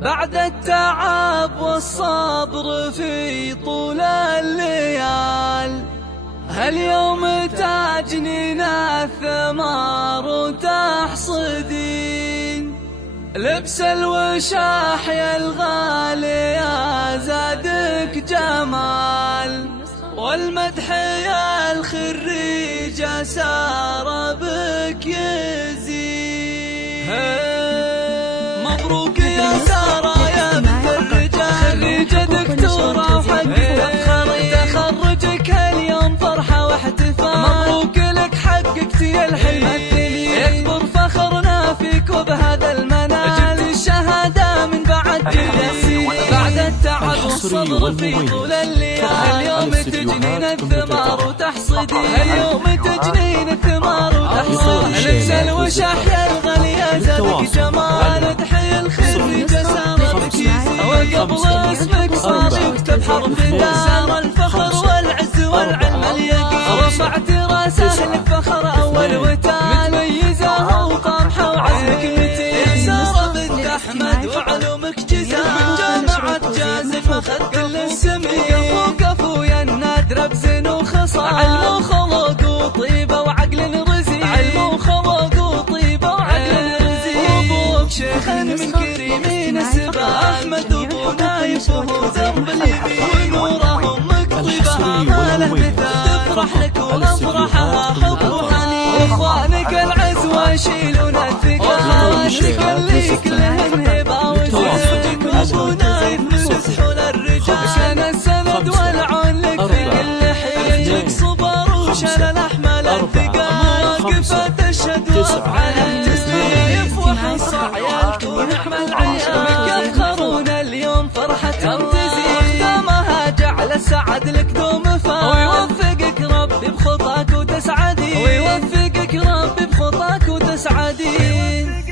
بعد التعب والصبر في طول الليال، هاليوم تجنين الثمار وتحصدين. لبس الوشاح يا الغالي يا زادك جمال، والمدح يا الخريج سار بك يزين. مبروك يا سارة يا بنت الرجال، خريجة دكتورة وحق تخرجك اليوم فرحة واحتفال. مبروك لك حققتي الحلم الدنيا، يكبر فخرنا فيك وبهذا المنال. جبت الشهادة من بعد جيل، بعد التعب والصبر في طول الليال. اليوم تجنين الثمار وتحصدين، اليوم تجنين الثمار وتحصدين. لبس الوشاح يا الغالي يا زادك جمال، تحيي الخريج سار بك يزين. وقبل اسمك صار يكتب حرف دار، الفخر والعز والعلم اليقين. رفعت راسه للفخر اول وتال، متميزه وطامحه وعزمك متين. يا سارة بنت احمد وعلومك جزال، من جامعة جازم اخذ كل السمين. وقفوا يا النادر بزين وخصال، علم وخلق وطيبه وعقل رزين. علم وخلق وطيبه وعقل رزين. وابوك شيخ من كريمين السبال، احمد ابو نايف وهو ذنب اليمين. ونوره امك طيبها ما له مثال، تفرح لك وافرحها حب وحنين. واخوانك العزوه يشيلون الثقال، تكليك لهن هبه وجود. ابو نايف من سحول الرجال، كان السند والعون لك في كل حين. لك صبر وشال الاحمال الثقال، واقفه تشهد وافعال التسليف. وحصى عيالك ونعم العيال، بك يفخرون اليوم فرحة تزين. واختامها جعل السعد لك دوم فال، ويوفقك ربي بخطاك وتسعدين. ويوفقك ربي بخطاك وتسعدين.